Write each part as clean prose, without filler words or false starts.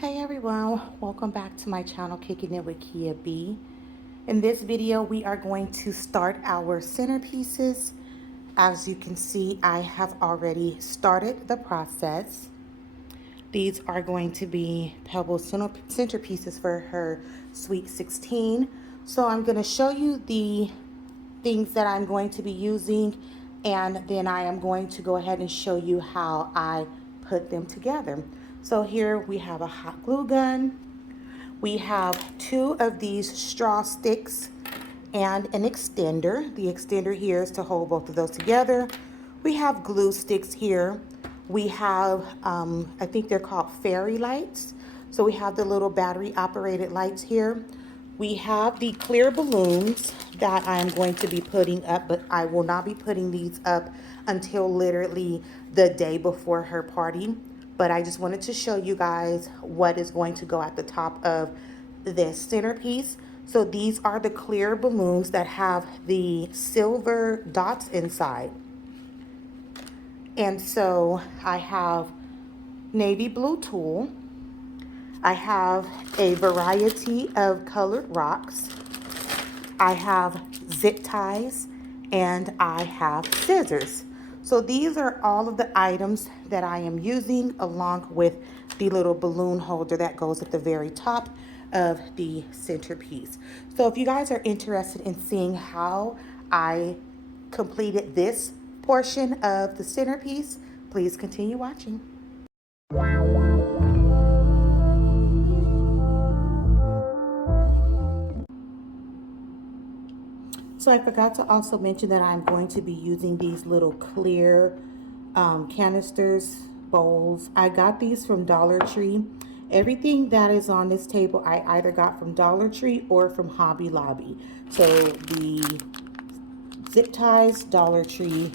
Hey everyone, welcome back to my channel Kicking It with Kia B. In this video we are going to start our centerpieces. As you can see, I have already started the process. These are going to be pebble centerpieces for her Sweet 16. So I'm going to show you the things that I'm going to be using, and then I am going to go ahead and show you how I put them together. So here we have a hot glue gun. We have two of these straw sticks and an extender. The extender here is to hold both of those together. We have glue sticks here. We have, I think they're called fairy lights. So we have the little battery operated lights here. We have the clear balloons that I'm going to be putting up, but I will not be putting these up until literally the day before her party. But I just wanted to show you guys what is going to go at the top of this centerpiece. So these are the clear balloons that have the silver dots inside. And so I have navy blue tulle. I have a variety of colored rocks. I have zip ties, and I have scissors. So these are all of the items that I am using, along with the little balloon holder that goes at the very top of the centerpiece. So if you guys are interested in seeing how I completed this portion of the centerpiece, please continue watching. So I forgot to also mention that I'm going to be using these little clear canisters, bowls. I got these from Dollar Tree. Everything that is on this table I either got from Dollar Tree or from Hobby Lobby. So the zip ties, Dollar Tree,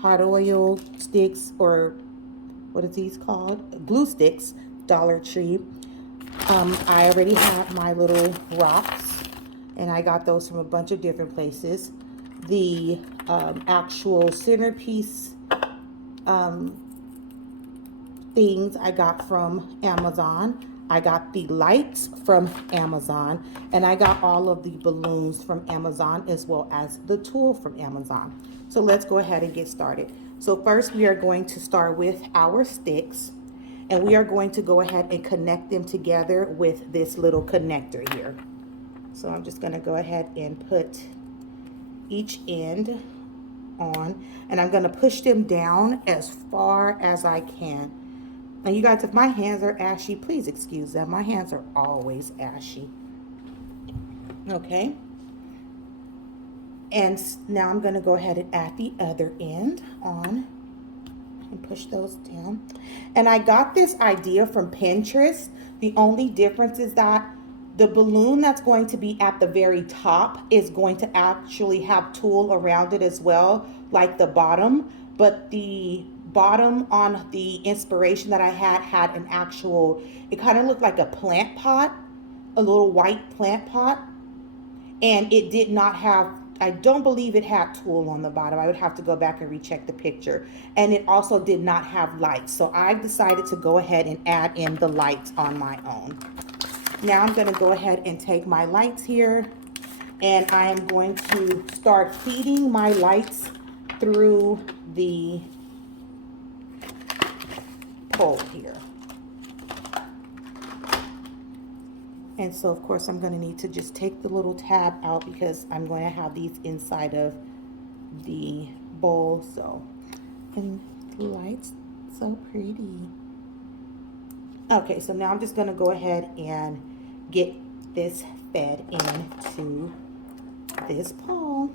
hot oil sticks, or what is these called? Glue sticks, Dollar Tree. I already have my little rocks, and I got those from a bunch of different places. The actual centerpiece things I got from Amazon. I got the lights from Amazon, and I got all of the balloons from Amazon, as well as the tool from Amazon. So let's go ahead and get started. So first we are going to start with our sticks, and we are going to go ahead and connect them together with this little connector here. So I'm just going to go ahead and put each end on, and I'm going to push them down as far as I can. Now you guys, if my hands are ashy, please excuse them. My hands are always ashy. Okay. And now I'm going to go ahead and add the other end on and push those down. And I got this idea from Pinterest. The only difference is that the balloon that's going to be at the very top is going to actually have tulle around it as well, like the bottom. But the bottom on the inspiration that I had an actual, it kind of looked like a plant pot, a little white plant pot. And it did not have, I don't believe it had tulle on the bottom. I would have to go back and recheck the picture. And it also did not have lights. So I decided to go ahead and add in the lights on my own. Now I'm going to go ahead and take my lights here, and I am going to start feeding my lights through the pole here. And so of course I'm going to need to just take the little tab out because I'm going to have these inside of the bowl. So, and the lights, so pretty. Okay, so now I'm just going to go ahead and get this fed into this pole.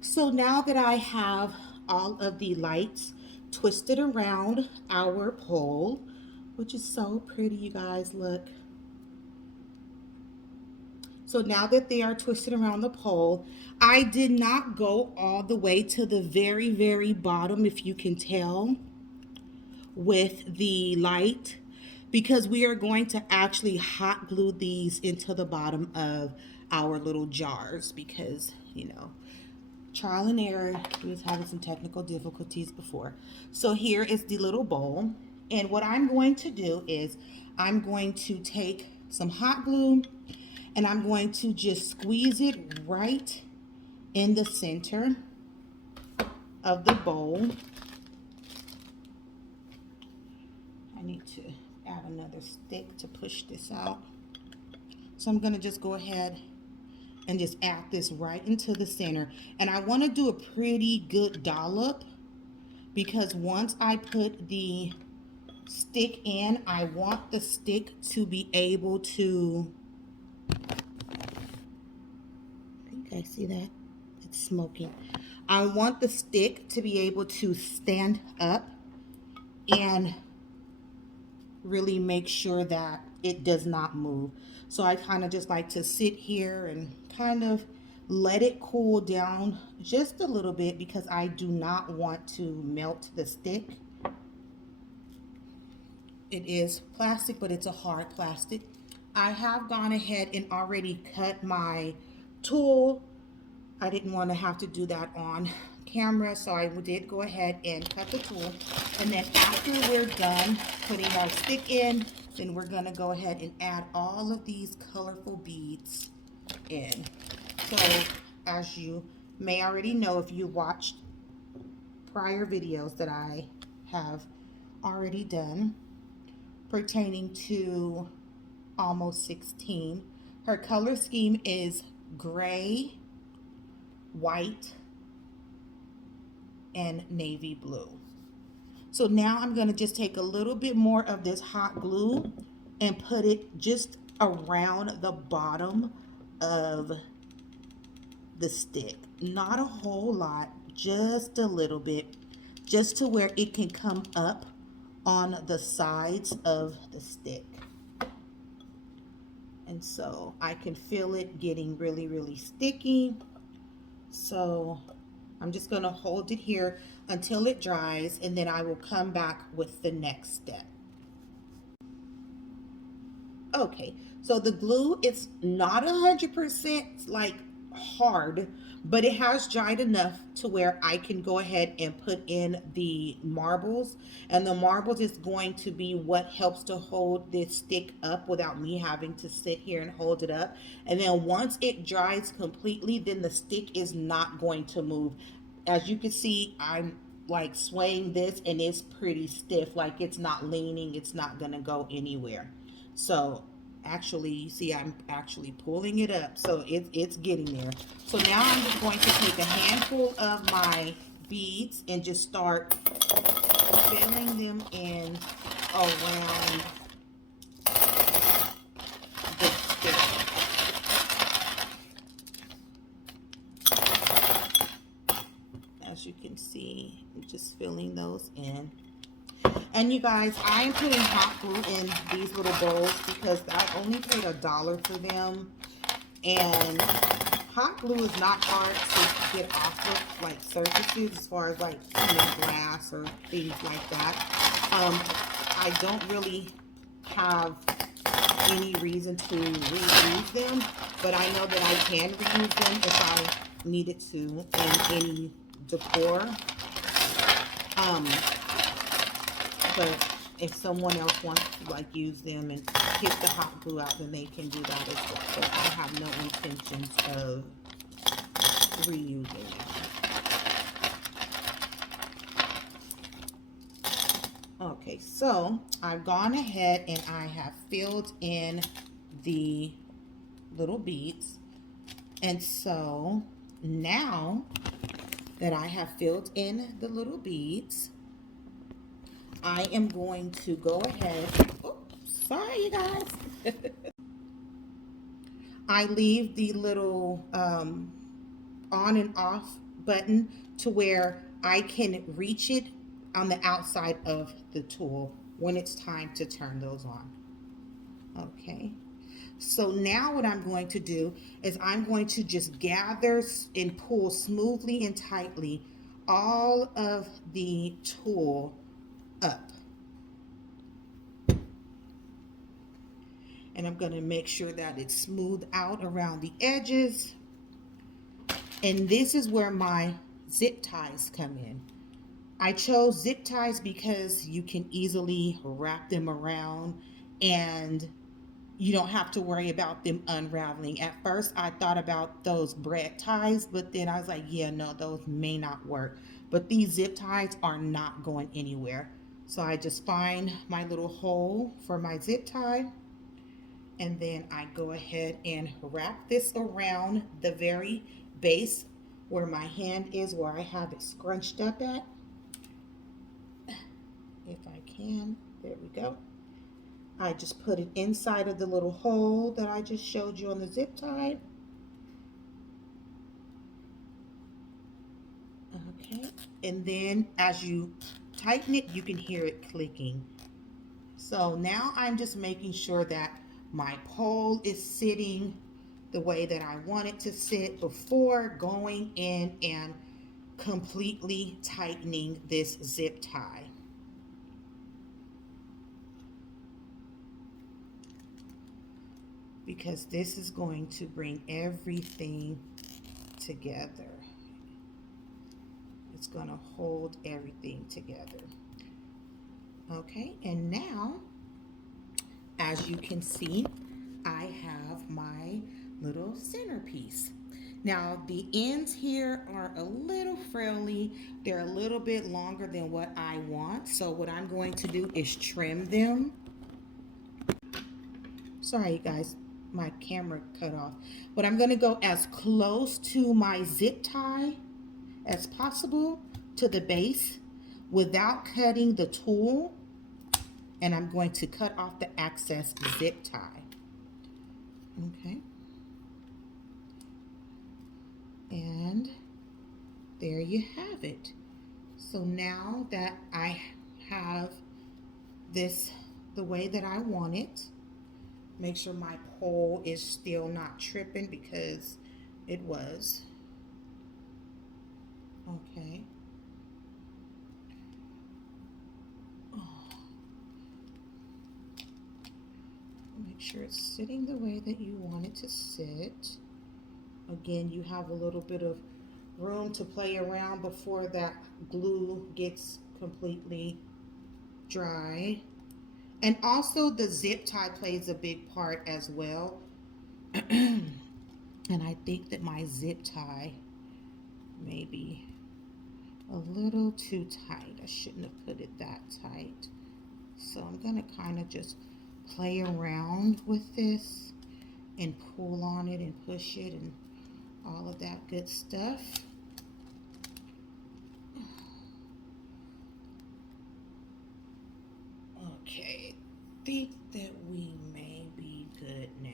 So now that I have all of the lights twisted around our pole, which is so pretty, you guys, look. So now that they are twisted around the pole, I did not go all the way to the very, very bottom, if you can tell, with the light, because we are going to actually hot glue these into the bottom of our little jars because, you know, trial and error. We was having some technical difficulties before. So here is the little bowl. And what I'm going to do is I'm going to take some hot glue and I'm going to just squeeze it right in the center of the bowl. I need to add another stick to push this out. So I'm going to just go ahead and just add this right into the center. And I want to do a pretty good dollop because once I put the stick in, I want the stick to be able to, I think I see that, it's smoking. I want the stick to be able to stand up and really make sure that it does not move. So I kind of just like to sit here and kind of let it cool down just a little bit because I do not want to melt the stick. It is plastic, but it's a hard plastic. I have gone ahead and already cut my tool. I didn't want to have to do that on camera, so I did go ahead and cut the tool. And then after we're done putting our stick in, then we're gonna go ahead and add all of these colorful beads in. So as you may already know, if you watched prior videos that I have already done pertaining to Almost 16, her color scheme is gray, white, and navy blue. So now I'm going to just take a little bit more of this hot glue and put it just around the bottom of the stick. Not a whole lot, just a little bit, just to where it can come up on the sides of the stick. And so I can feel it getting really, really sticky. So I'm just going to hold it here until it dries, and then I will come back with the next step. Okay, so the glue, it's not 100% like hard, but it has dried enough to where I can go ahead and put in the marbles, and the marbles is going to be what helps to hold this stick up without me having to sit here and hold it up. And then once it dries completely, then the stick is not going to move. As you can see, I'm like swaying this and it's pretty stiff, like it's not leaning, it's not gonna go anywhere. So actually, you see I'm actually pulling it up, so it's getting there. So now I'm just going to take a handful of my beads and just start filling them in around the stick. As you can see, I'm just filling those in. And you guys, I'm putting hot glue in these little bowls because I only paid $1 for them. And hot glue is not hard to get off of like surfaces as far as like, you know, glass or things like that. I don't really have any reason to reuse them, but I know that I can reuse them if I needed to in any decor. But if someone else wants to like use them and pick the hot glue out, then they can do that as well. But I have no intentions of reusing them. Okay, so I've gone ahead and I have filled in the little beads. And so now that I have filled in the little beads, I am going to go ahead. Oh, sorry, you guys. I leave the little on and off button to where I can reach it on the outside of the tool when it's time to turn those on. Okay. So now what I'm going to do is I'm going to just gather and pull smoothly and tightly all of the tool up. And I'm going to make sure that it's smooth out around the edges. And this is where my zip ties come in. I chose zip ties because you can easily wrap them around and you don't have to worry about them unraveling. At first, I thought about those bread ties, but then I was like, yeah, no, those may not work. But these zip ties are not going anywhere. So I just find my little hole for my zip tie, and then I go ahead and wrap this around the very base where my hand is, where I have it scrunched up at. If I can, there we go. I just put it inside of the little hole that I just showed you on the zip tie. Okay, and then as you tighten it, you can hear it clicking. So now I'm just making sure that my pole is sitting the way that I want it to sit before going in and completely tightening this zip tie. Because this is going to bring everything together. It's going to hold everything together. Okay, and now, as you can see, I have my little centerpiece. Now, the ends here are a little frilly. They're a little bit longer than what I want. So what I'm going to do is trim them. Sorry, you guys, my camera cut off. But I'm going to go as close to my zip tie as possible to the base without cutting the tool. And I'm going to cut off the excess zip tie. Okay. And there you have it. So now that I have this the way that I want it, make sure my pole is still not tripping because it was. Okay. Make sure it's sitting the way that you want it to sit. Again, you have a little bit of room to play around before that glue gets completely dry. And also the zip tie plays a big part as well. And I think that my zip tie may be a little too tight. I shouldn't have put it that tight. So I'm going to kind of just play around with this and pull on it and push it and all of that good stuff. Okay, I think that we may be good now.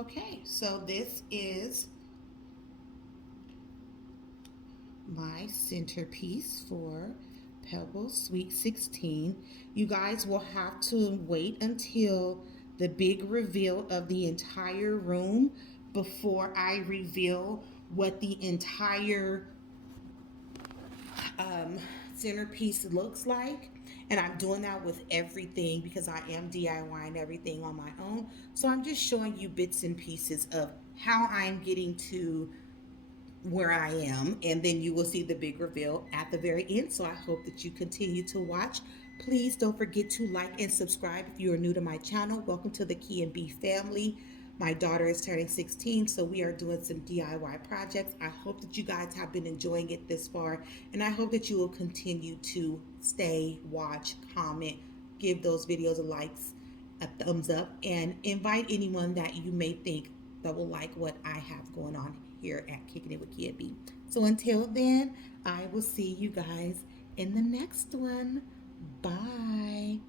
Okay, so this is my centerpiece for Pebbles Sweet 16. You guys will have to wait until the big reveal of the entire room before I reveal what the entire centerpiece looks like. And I'm doing that with everything because I am DIYing everything on my own. So I'm just showing you bits and pieces of how I'm getting to where I am, and then you will see the big reveal at the very end. So I hope that you continue to watch. Please don't forget to like and subscribe if you are new to my channel. Welcome to the Key and B family. My daughter is turning 16, so we are doing some DIY projects. I hope that you guys have been enjoying it this far, and I hope that you will continue to stay, watch, comment, give those videos a likes, a thumbs up, and invite anyone that you may think that will like what I have going on here at Kicking It with Kia B. So until then, I will see you guys in the next one. Bye.